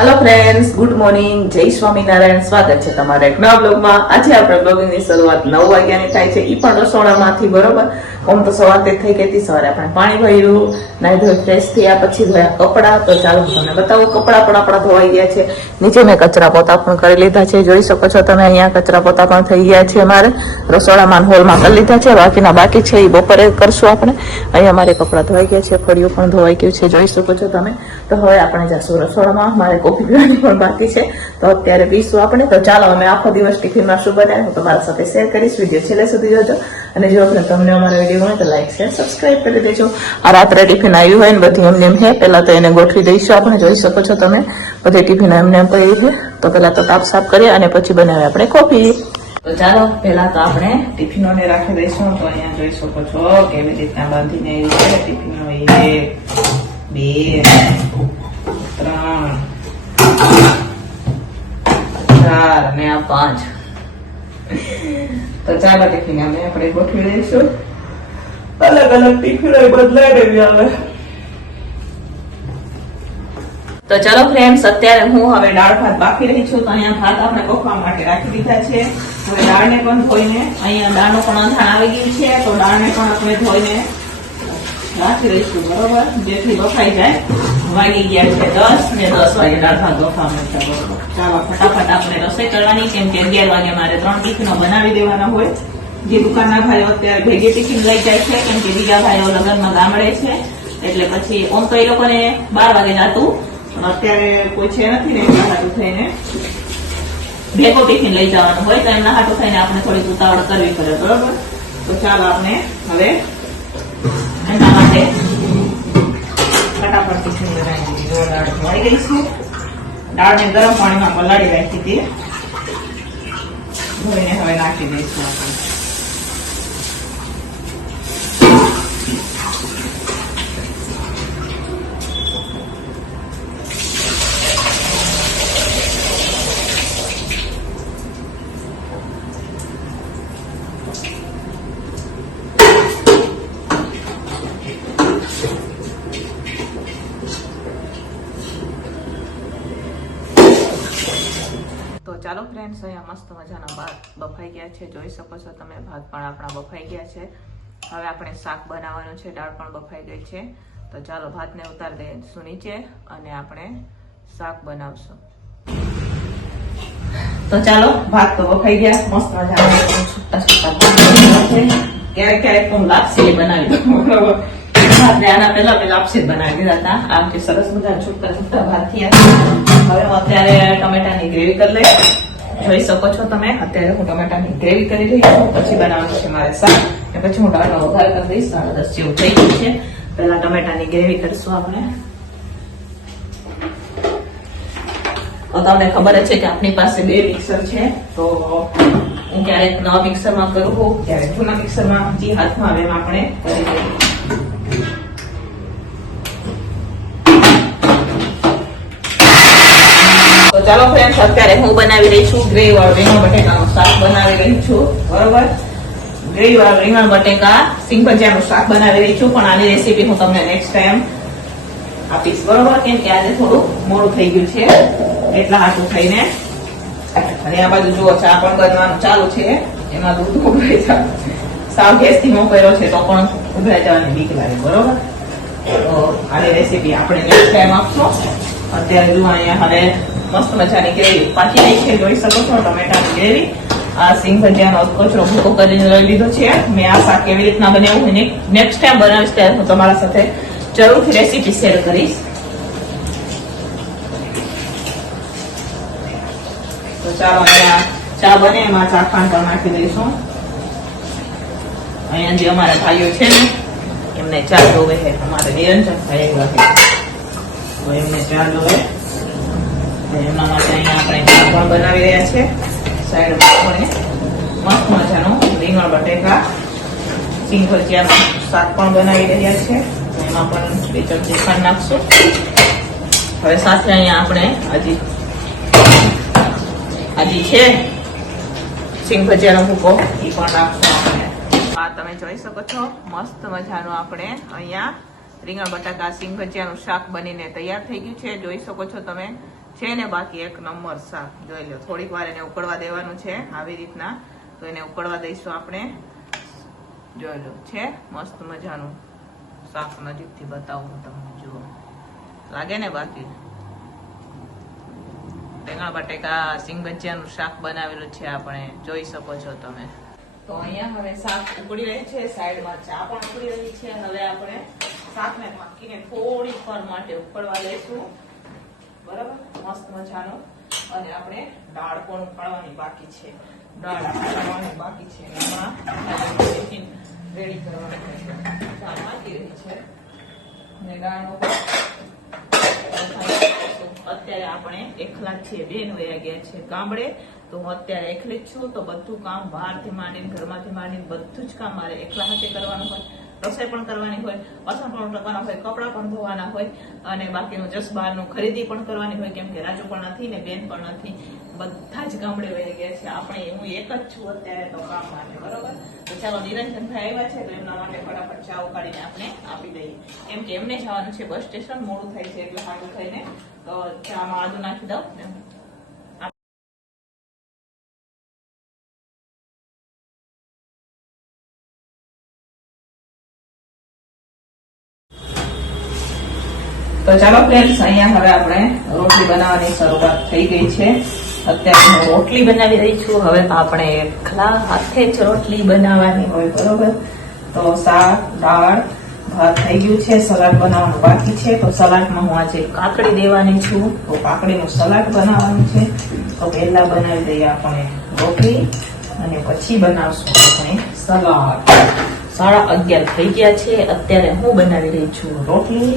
Hello friends good morning જય સ્વામિનારાયણ. સ્વાગત છે તમારા એક નવા બ્લોગમાં આજે આપણે બ્લોગિંગની શરૂઆત નવ વાગ્યાની થાય છે. એ પણ રસોડામાંથી, બરોબર? આમ તો સવારથી થઈ ગઈ હતી. સવારે આપણે પાણી ભર્યું નાહી ધોઈ ફ્રેશ થયા, પછી ધોયા કપડાં. તો ચાલો, તમને બતાવું, કપડાં પણ આપણા ધોવાઈ ગયા છે. નીચે મેં કચરા પોતા પણ કરી લીધા છે. જોઈ શકો છો તમે, અહીંયા કચરા પોતા પણ થઈ ગયા છે અમારે. રસોડામાં હોલમાં કરી લીધા છે. બાકીના બાકી છે એ બપોરે કરશું આપણે. અહીંયા મારે કપડાં ધોવાઈ ગયા છે, ફળિયું પણ ધોવાઈ ગયું છે. જોઈ શકો છો તમે. તો હવે આપણે જશું રસોડામાં. મારે કોફી પણ બાકી છે. તો અત્યારે પીશું આપણે. તો ચાલો, અમે આખો દિવસ ટિફિનમાં શું બનાવ્યું હું તમારા સાથે શેર કરીશ. વીડિયો છેલ્લે સુધી જોજો. અને જો આપણે તમને અમારો વીડિયો ગમે તો લાઈક શેર સબસ્ક્રાઇબ કરી દેજો. આ રાત્રે ટિફિન આવ્યું હોય ને બધી એમને એમ હે, પહેલાં તો એને ગોઠવી દઈશું. આપણે જોઈ શકો છો તમે. બધી ટિફિન એમને એમ પડી છે. તો પહેલાં તો તાપ સાફ કરીએ અને પછી બનાવીએ આપણે કોફી. તો ચાલો, પહેલા તો આપણે ટિફિનોને રાખી દઈશું. તો અહીંયા જોઈ શકો છો કેવી રીતના બાંધીને ટિફિનો એક, બે ત્રણ ચાર ને આ પાંચ. તો ચાલો ટિફિન અમે આપણે ગોઠવી દઈશું. અલગ અલગ ટિફિન બદલાઈ રહી આવે તો ચલો ફ્રેન્ડ્સ અત્યારે હું હવે દાળ ભાત બાફી રહી છું, તો અહીંયા ભાત આપણે બફવા માટે રાખી દીધા છે. હવે દાળને પણ ધોઈને અહીંયા દાળનો પણ અંધાણ આવી ગયું છે, તો દાળને પણ આપણે ધોઈને રાખી રહીશું બરોબર જેથી બફાઈ જાય વાગી ગયા છે દસ ને દસ વાગે દાળ ભાત બરોબર ચાલો ફટાફટ આપણે રસોઈ કરવાની કેમ કે અગિયાર વાગે મારે ત્રણ ટિફિનો બનાવી દેવાના હોય જે દુકાનના ભાઈઓ અત્યારે ભેગી ટિફિન લઈ જાય છે કેમ કે બીજા ભાઈઓ લગ્નમાં ગામડે છે એટલે પછી ઓમ તો એ લોકોને બાર વાગે જાતું અત્યારે કોઈ છે નથી ને એમના હાટું થઈને ભેગો ટિફિન લઈ જવાનું હોય તો એમના હાટું થઈને આપણે થોડીક ઉતાવળ કરવી પડે બરોબર તો ચાલો આપણે હવે એના માટે ફટાફટ ટિફિન રાખી દીધી દાળ ગઈ છે દાળને ગરમ પાણીમાં પલાળી રાખી હતી. ધોઈને હવે નાખી દઈશું આપણે તો ચાલો ફ્રેન્ડ્સ અહીંયા મસ્ત મજાના ભાત બફાઈ ગયા છે. જોઈ શકો છો તમે, ભાત પણ આપણા બફાઈ ગયા છે. હવે આપણે શાક બનાવવાનું છે, દાળ પણ બફાઈ ગઈ છે. તો ચાલો, ભાતને ઉતારી દઈશું નીચે અને આપણે શાક બનાવશું. તો ચાલો, ભાત તો બફાઈ ગયા. મસ્ત મજાના ક્યારેક ક્યારેક હું લાપસી બનાવી ભાતને આના પહેલા મેં લાપસી બનાવી દીધા હતા. આમ કે સરસ મજા છૂટતા છૂટતા ભાત થયા. હવે અત્યારે ટમેટાની ગ્રેવી કરી લઈશ. જોઈ શકો છો તમે. અત્યારે હું ટમેટાની ગ્રેવી કરી રહી છું. પછી બનાવવાનું છે મારે શાક. પછી હું દાળનો વઘાર કરી દઈશ. સાડા દસ જેવું થઈ ગયું છે. પહેલા ટમેટાની ગ્રેવી કરીશું આપણે. તમને ખબર જ છે કે આપણી પાસે બે મિક્સર છે. તો હું ક્યારેક નવા મિક્સરમાં કરું ક્યારેક જૂના મિક્સરમાં જે હાથમાં આવે એમ આપણે કરી દઈએ. ચાલો ફ્રેન્ડ્સ અત્યારે હું બનાવી રહી છું ગ્રેવી વાળો રીંગણ બટેકાનું શાક બનાવી રહી છું. બરોબર? ગ્રેવી વાળો રીંગણ બટેકા સિંગ ભજીયાનું શાક બનાવી રહી છું, પણ આની રેસીપી હું તમને નેક્સ્ટ ટાઈમ આપીશ. બરોબર? કેમ કે આજે થોડું મોડું થઈ ગયું છે, એટલા હાટું થઈને. અને આ બાજુ જુઓ, ચા પણ બનવાનું ચાલુ છે. એમાં દૂધ ઉભરાઈ જાય. સાવ ગેસથી કર્યો છે, તો પણ ઉભરાઈ જવાની બીક લાગે. બરોબર? તો આની રેસીપી આપણે નેક્સ્ટ ટાઈમ આપશો. અત્યારે જો અહીંયા હવે મસ્ત મજાની ગ્રેવી પાકી રહી છે જોઈ શકો છો, ટમેટાની ગ્રેવી. આ સિંગ ભજીયાનો કચરો ભૂકો કરીને લઈ લીધો છે. મેં આ શાક કેવી રીતના બનાવ્યું નેક્સ્ટ ટાઈમ બનાવીશ ત્યારે હું તમારા સાથે જરૂરથી રેસીપી શેર કરીશ. ચા બને, એમાં ચા ખાંડ પણ નાખી દઈશું. અહીંયા જે અમારા ભાઈઓ છે ને, એમને ચા જોવે છે. અમારે નિરંજન ભાઈ એમને ચા જોવે. માટે અહીંયા આપણે ચા પણ બનાવી રહ્યા છે. સાઈડમાં આપણે મસ્ત મજાનું રીંગણ, બટેકા સિંગ ભજીયાનું શાક પણ બનાવી રહ્યા છે. એમાં પણ બે ચમચી ખાંડ હવે સાથે અહીંયા આપણે હજી હજી છે સિંગ ભજીયાનો ભૂકો. એ પણ નાખશું આ તમે જોઈ શકો છો, મસ્ત મજાનું આપણે અહીંયા રીંગણ, બટાકા, સિંગ, ભજીયાનું શાક બનીને તૈયાર થઈ ગયું છે. જોઈ શકો છો તમે. છે ને બાકી એક નંબર શાક. જોઈ લો, થોડીક વાર એને ઉકળવા દેવાનું છે આવી રીતના. તો એને ઉકળવા દઈશું આપણે. જોઈ લો, છે મસ્ત મજાનું શાક નજીકથી બતાવું તમને, જુઓ. લાગે ને બાકી? રીંગણ બટેકા, સિંગ ભજીયાનું શાક બનાવેલું છે આપણે. જોઈ શકો છો તમે. તો અહીંયા હવે શાક ઉકળી રહી છે. સાઈડમાં ચા પણ ઉકળી રહી છે. હવે આપણે શાકને ઢાંકીને થોડી વાર માટે ઉકળવા લઈશું બરાબર? મસ્ત મજાનો. અને આપણે દાળ પણ ઉકાળવાની બાકી છે. દાળ ઉકાળવાની બાકી છે. એમાં રેડી કરવાની છે. દાળ નાખી રહી છે. અને દાળનો અત્યારે આપણે એકલા છીએ. બેન વયા ગયા છે ગામડે. તો હું અત્યારે એકલી જ છું. તો બધું કામ બહારથી માંડીને, ઘરમાંથી માંડીને બધું જ કામ મારે એકલા હાથે કરવાનું હોય. રસોઈ પણ કરવાની હોય, વાસણ પણ ઉટકવાના હોય, કપડાં પણ ધોવાના હોય અને બાકીનું જસ બહારનું ખરીદી પણ કરવાની હોય, કેમ કે રાજુ પણ નથી ને બેન પણ નથી. બધા જ ગામડે વહી ગયા છે. આપણે, હું એક જ છું અત્યારે તો કામ માટે, બરોબર? તો ચાલો, નિરંજનભાઈ આવ્યા છે, તો એમના માટે ફટાફટ ચા ઉકાળીને આપણે આપી દઈએ. કેમ કે એમને જવાનું છે, બસ સ્ટેશન, મોડું થાય છે, એટલે સારું થઈને, તો ચામાં આદુ નાખી દઉં તો ચાલો ફ્રેન્ડ્સ અહીંયા હવે આપણે રોટલી બનાવવાની શરૂઆત થઈ ગઈ છે. અત્યારે હું રોટલી બનાવી રહી છું. હવે આપણે એકલા હાથે જ રોટલી બનાવવાની હોય, બરોબર? તો શાક, દાળ, ભાત થઈ ગયું છે. સલાડ બનાવવાનું બાકી છે. તો સલાડમાં હું આજે કાકડી દેવાની છું. તો કાકડીનું સલાડ બનાવવાનું છે. તો પહેલા બનાવી દઈએ આપણે રોટલી અને પછી બનાવશું આપણે સલાડ. સાડા અગિયાર થઈ ગયા છે. અત્યારે હું બનાવી રહી છું રોટલી.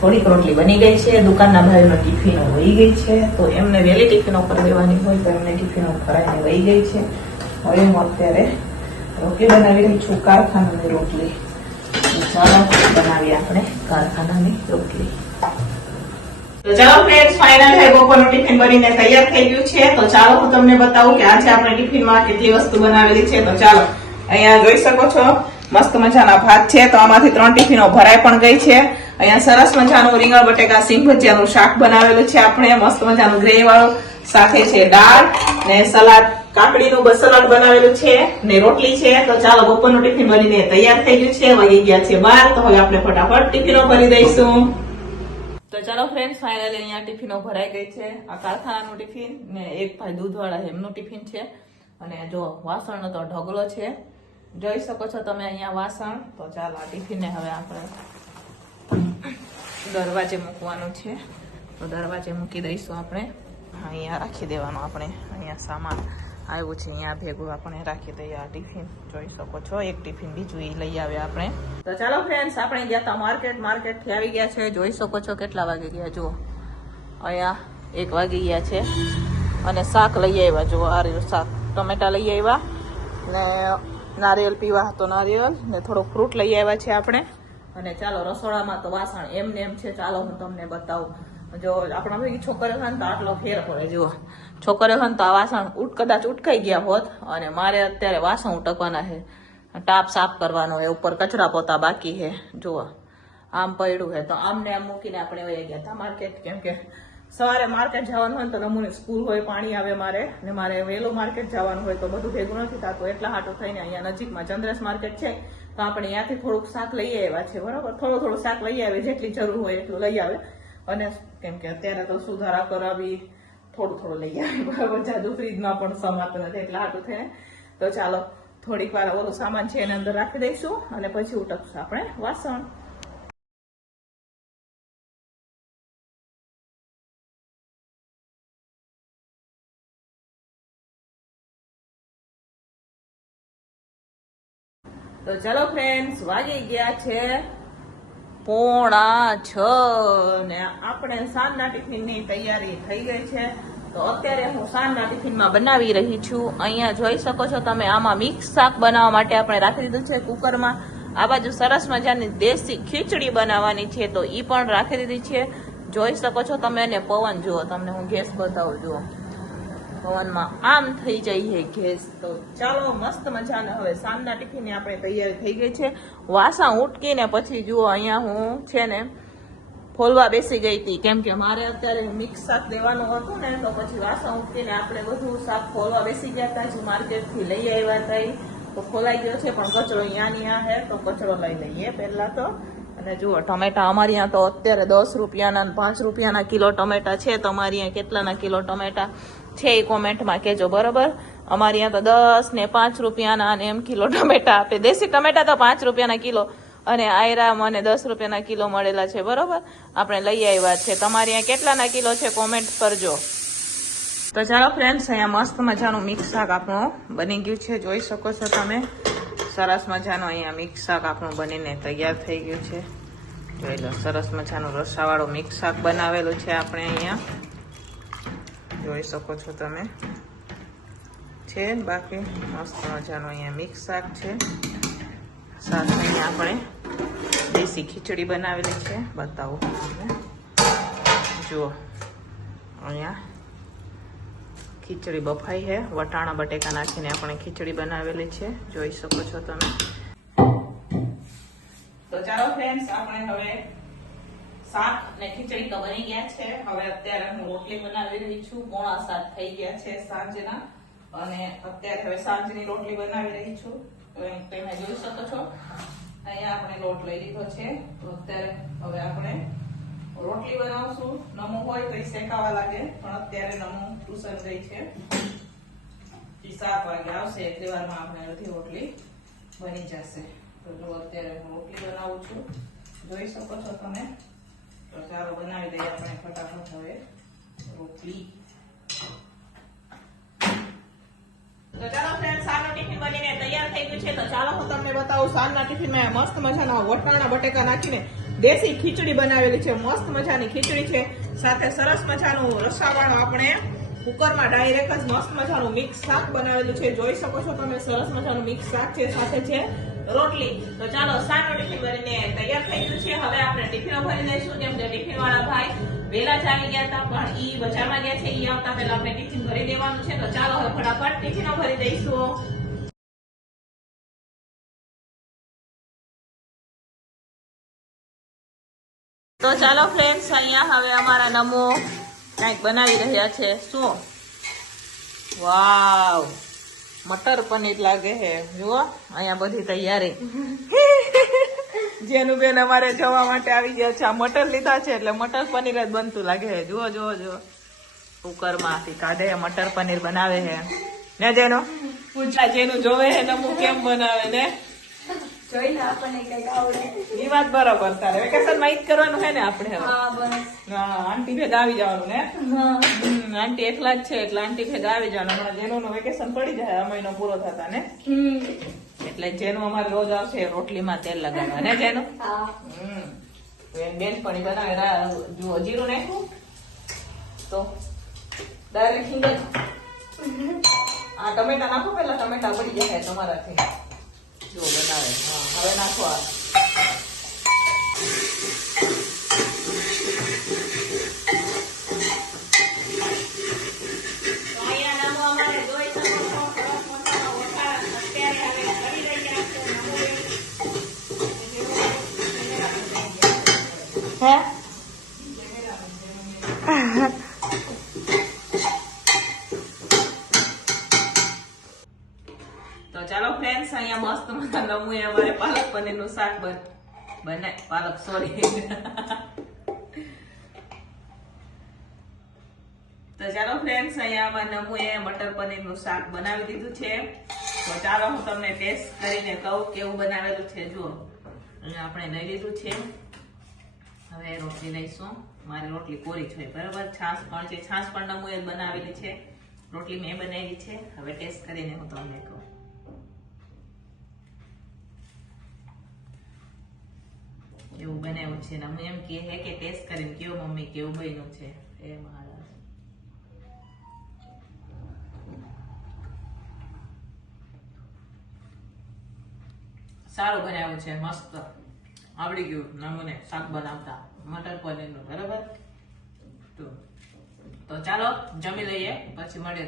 થોડીક રોટલી બની ગઈ છે, દુકાનના ભાઈનો ટિફિનો વહી ગઈ છે, તો એમને વહેલી ટિફિનો પર દેવાની હોય તો એમને ટિફિનો ભરાઈને વહી ગઈ છે. હવે હું અત્યારે રોટલી બનાવી રહી છું, કારખાનાની રોટલી. ચાલો આપણે કારખાનાની રોટલી. ચાલો ફ્રેન્ડ્સ ફાઇનલ હે બપોરનું ટિફિન બનીને તૈયાર થઈ ગયું છે. તો ચાલો, હું તમને બતાવું કે આજે આપણે ટિફિનમાં કેટલી વસ્તુ બનાવેલી છે. તો ચાલો, અહીંયા જોઈ શકો છો, મસ્ત મજાના ભાત છે. તો આમાંથી ત્રણ ટિફિનો ભરાઈ પણ ગઈ છે. અહીંયા સરસ મજાનું રીંગણ બટેકા સિંગ ભજીયાનું શાક બનાવેલું છે. આપણે મસ્ત મજાનું ગ્રેવી વાળું સાથે છે દાળ ને સલાડ. કાકડીનું બસ સલાડ બનાવેલું છે ને રોટલી છે. તો ચાલો બપોરનું ટિફિન બનીને તૈયાર થઈ ગયું છે. વાગી ગયા છે બાર તો હવે આપણે ફટાફટ ટિફિનો ભરી દઈશું. તો ચાલો ફ્રેન્ડ્સ ફાઇનલી અહીંયા ટિફિનો ભરાઈ ગઈ છે. આ કારખાનાનું ટિફિન ને એક ભાઈ દૂધવાળા એમનું ટિફિન છે. અને જો વાસણનો તો ઢગલો છે. જોઈ શકો છો તમે અહીંયા વાસણ. તો ચાલો આ ટિફિનને હવે આપણે દરવાજે મૂકવાનું છે. તો દરવાજે મૂકી દઈશું આપણે. અહીંયા રાખી દેવાનું આપણે. અહીંયા સામાન આવ્યું છે, અહીંયા ભેગું આપણે રાખી દઈએ. આ ટિફિન જોઈ શકો છો. એક ટિફિન બીજું એ લઈ આવ્યા આપણે. તો ચાલો ફ્રેન્ડ્સ આપણે ગયા હતા માર્કેટ માર્કેટથી આવી ગયા છે. જોઈ શકો છો કેટલા વાગે ગયા. જુઓ. અહીંયા એક વાગી ગયા છે. અને શાક લઈ આવ્યા. જુઓ, આ રહ્યું શાક. ટમેટા લઈ આવ્યા ને નારિયેલ પીવા તો નારિયેલ ને થોડોક ફ્રૂટ લઈ આવ્યા છે આપણે. અને ચાલો રસોડામાં તો વાસણ એમને એમ છે, ચાલો હું તમને બતાવું. જો આપણા છોકરો હોય ને તો આટલો ફેર પડે, જુઓ. છોકરીઓ હોય ને તો આ વાસણ ઉટ, કદાચ ઉટકાઈ ગયા હોત, અને મારે અત્યારે વાસણ ઉટકવાના છે. ટાપ સાફ કરવાનો છે, ઉપર કચરા પોતા બાકી છે, જુઓ. આમ પડ્યું છે, તો આમને આમ મૂકીને આપણે વહી ગયા હતા માર્કેટ કેમ કે સવારે માર્કેટ જવાનું હોય તો નમૂની સ્કૂલ હોય, પાણી આવે મારે, ને મારે વહેલું માર્કેટ જવાનું હોય તો બધું ભેગું નથી થતું. એટલા હાટો થઈને અહીંયા નજીકમાં ચંદ્રેશ માર્કેટ છે, તો આપણે ત્યાંથી થોડુંક શાક લઈ આવ્યા છે, બરાબર? થોડું થોડું શાક લઈ આવે, જેટલી જરૂર હોય એટલું લઈ આવે. અને કેમ કે અત્યારે તો સુધારા કરાવી, થોડું થોડું લઈ આવે, બરાબર? જાદુ ફ્રીજમાં પણ સમાતું નથી, એટલા હાટું થઈને. તો ચાલો, થોડીક વાર ઓલું સામાન છે એને અંદર રાખી દઈશું, અને પછી ઉટકશું આપણે વાસણ. તો ચલો ફ્રેન્ડ્સ વાગી ગયા છે પોણા છ ને આપણે સાંજના ટિફિનની તૈયારી થઈ ગઈ છે. તો અત્યારે હું સાંજના ટિફિનમાં બનાવી રહી છું. અહીંયા જોઈ શકો છો તમે આમાં મિક્સ શાક બનાવવા માટે આપણે રાખી દીધું છે કુકરમાં. આ બાજુ સરસ મજાની દેશી ખીચડી બનાવવાની છે, તો ઈ પણ રાખી દીધી છે. જોઈ શકો છો તમે અને પવન, જુઓ તમને હું ગેસ બતાવું, જુઓ. પવનમાં આમ થઈ જઈએ ગેસ તો ચાલો, મસ્ત મજાને હવે સાંજના ટિફિનની આપણે તૈયારી થઈ ગઈ છે. વાસણ ઉટકીને પછી જુઓ, અહીંયા હું છે ને ફોલવા બેસી ગઈ હતી. કેમ કે મારે અત્યારે મિક્સ શાક દેવાનું હતું ને, તો પછી વાસણ ઉટકીને આપણે બધું શાક ફોલવા બેસી ગયા હતા. જે માર્કેટથી લઈ આવ્યા હતા તો ખોલાઈ ગયો છે, પણ કચરો અહીંયા અહીંયા હે, તો કચરો લઈ લઈએ પહેલાં તો. અને જુઓ, ટમેટા અમારી અહીંયા તો અત્યારે દસ રૂપિયાના પાંચ રૂપિયાના કિલો ટમેટા છે. તમારી અહીંયા કેટલાના કિલો ટમેટા? છે એ કોમેન્ટમાં કહેજો, બરોબર? અમારે અહીંયા તો દસ ને પાંચ રૂપિયાના અને એમ કિલો ટમેટા આપે. દેશી ટમેટા તો પાંચ રૂપિયાના કિલો અને આયરા મને દસ રૂપિયાના કિલો મળેલા છે, બરોબર? આપણે લઈ આવ્યા છે. તમારે અહીંયા કેટલાના કિલો છે કોમેન્ટ કરજો. તો ચાલો ફ્રેન્ડ્સ અહીંયા મસ્ત મજાનું મિક્સ શાક આપણું બની ગયું છે. જોઈ શકો છો તમે. સરસ મજાનું અહીંયા મિક્સ શાક આપણું બનીને તૈયાર થઈ ગયું છે. જોઈ લો, સરસ મજાનું રસાવાળું મિક્સ શાક બનાવેલું છે આપણે અહીંયા. જોઈ શકો છો તમે. છે, બાકી મસ્ત મજાનું અહીંયા મિક્સ શાક છે. સાથે અહીંયા આપણે દેશી ખીચડી બનાવેલી છે. બતાવો જુઓ, અહીંયા ખીચડી બફાઈ છે. વટાણા, બટેકા નાખીને આપણે ખીચડી બનાવેલી છે. જોઈ શકો છો તમે. તો ચાલો ફ્રેન્ડ્સ આપણે હવે શાક અને ખીચડી તો બની ગયા છે. હવે અત્યારે હું રોટલી બનાવી રહી છું. મોણા સાત થઈ ગયા છે સાંજના. અને અત્યારે હવે સાંજની રોટલી બનાવી રહી છું. તમે જોઈ શકો છો. અહીંયા આપણે લોટ લઈ લીધો છે. તો અત્યારે હવે આપણે રોટલી બનાવશું. નમો હોય તો એ શેકાવા લાગે, પણ અત્યારે નમો ટુસર ગઈ છે. સાત વાગે આવશે. એટલી વારમાં આપણે અડધી રોટલી બની જશે. તો જો અત્યારે હું રોટલી બનાવું છું. જોઈ શકો છો તમે. તો ચાલો બનાવી દઈએ આપણે ફટાફટ હવે. રોટલી. તો ચાલો ફ્રેન્ડ સાંજનો ટિફિન બનીને બટેકા નાખીને દેશી ખીચડી બનાવેલી છે. મસ્ત મજાની ખીચડી છે. સાથે સરસ મજાનું રસાવાળું આપણે કુકરમાં ડાયરેક્ટ જ મસ્ત મજાનું મિક્સ શાક બનાવેલું છે. જોઈ શકો છો તમે, સરસ મજાનું મિક્સ શાક છે. સાથે છે રોટલી. તો ચાલો સાત રોટલી બનીને તૈયાર થઈ ગયું છે. હવે આપણે ટિફિનો ભરી દઈશું, કેમ કે ટિફિન વાળા ભાઈ વેલા જ ગયા હતા, પણ ઈ બજારમાં ગયા છે. ઈ આવતા પહેલા આપણે ટિફિન ભરી દેવાનું છે. તો ચાલો હવે ફટાફટ ટિફિનો ભરી દઈશું. તો ચાલો ફ્રેન્ડ્સ અહીંયા હવે અમારા નમો કંઈક બનાવી રહ્યા છે. શું? વાવ! મટર પનીર લાગે છે. જુઓ અહીંયા બધી તૈયારી. જેનું બેન અમારે જવા માટે આવી ગયા છે. આ મટર લીધા છે એટલે મટર પનીર જ બનતું લાગે છે. જુઓ જુઓ જુઓ. કુકરમાંથી કાઢે મટર પનીર બનાવે છે. ને જેનો? પૂછા જેનું જોવે છે નમું કેમ બનાવે ને? જોઈને આપણને કંઈક આવડે. એ વાત બરોબર તારે. વેકેશનમાં કરવાનું છે ને આપણે હા બસ. હા, આંટી ભેગા આવી જવાનું ને? હા. આંટી એકલા જ છે એટલે આંટી ભેગા આવી જવાનું. હમણાં જેનું વેકેશન પડી જાય આ મહિનો પૂરો થતા ને. એટલે જેનું અમારે રોજ આવશે રોટલીમાં તેલ લગાડવા ને જેનું? બેન પણ બનાવે જીરું નાખું તો ડાયરેક્ટ જ આ ટમેટા નાખો પેલા ટમેટા પડી જાય તમારાથી. જુઓ બનાવે. હા હવે નાખો આ. મસ્ત મજા નમુએ અમારે પાલક પનીરનું શાક બન, બનાય, પાલક સોરી તો ચાલો ફ્રેન્ડ્સ અહીંયા નમુએ મટર પનીરનું શાક બનાવી દીધું છે. તો ચાલો હું તમને ટેસ્ટ કરીને કહું કેવું બનાવેલું છે. જુઓ આપણે લઈ લીધું છે. હવે રોટલી લઈશું. મારી રોટલી કોરી છે બરાબર? છાશ પણ છે. છાશ પણ નમુએ બનાવેલી છે. રોટલી મેં બનાવી છે. હવે ટેસ્ટ કરીને હું તમને કહું. એવું બનાવ્યું છે નમુ એમ કહે છે કે ટેસ્ટ કરીને કેવું મમ્મી કેવું બન્યું છે. એ મહારાજ. સારું બનાવ્યું છે, મસ્ત. આવડી ગયું નમુને શાક બનાવતા, મટર પનીરનું, બરાબર? તો ચાલો, જમી લઈએ, પછી મળીએ.